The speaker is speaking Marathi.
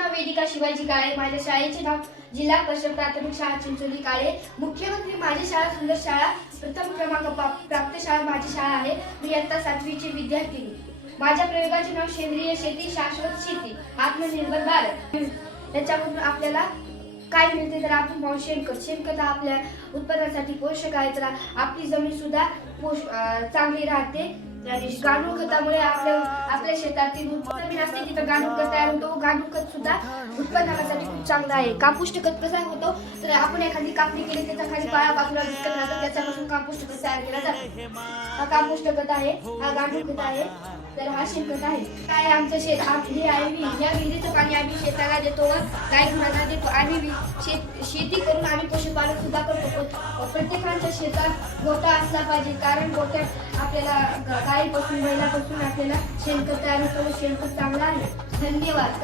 नाव वेदिका शिवाजी काळे. माझ्या शाळेचे नाव जिल्हा परिषद प्राथमिक शाळा चिंचोली काळे. मुख्यमंत्री माझी शाळा सुंदर शाळा प्रथम क्रमांक प्राप्त शाळा माझी शाळा आहे. मी इयत्ता 7वीची विद्यार्थिनी. माझ्या प्रयोगाचे नाव सेंद्रिय शेती शाश्वत शेती आत्मनिर्भर भारत. याच्यामधून आपल्याला काय मिळते तर आपण पाहू शेणखत. शेणखत आपल्या उत्पन्नासाठी पोषक आहे, तर आपली जमीन सुद्धा चांगली राहते. आणि गांडूळ खतामुळे आपल्या शेतातील जमीन असते तिथं गांडूळ खत तयार होतो. गांडूळ खत सुद्धा उत्पादनासाठी खूप चांगला आहे. कंपोस्ट खत कसा होतो तर आपण एखादी कापणी केली त्याच्या खाली पाळा बाजूला दिसत राहतो, त्याच्यापासून कंपोस्ट खत तयार केला जातो. हा कंपोस्ट खत आहे, हा गांडूळ खत आहे, तर हा शेणखत आहे. काय आमचं शेत हे आहे या विहिरीचं पाणी आम्ही शेताला देतो व गाई गुरांना देतो. आम्ही शेती करून आम्ही पशुपालन सुद्धा करतो. प्रत्येकाच्या शेतात गोठा असला पाहिजे, कारण गोठ्यात आपल्याला गाईपासून बैलापासून आपल्याला शेणखत तयार होतं व शेणखत चांगलं आहे. धन्यवाद.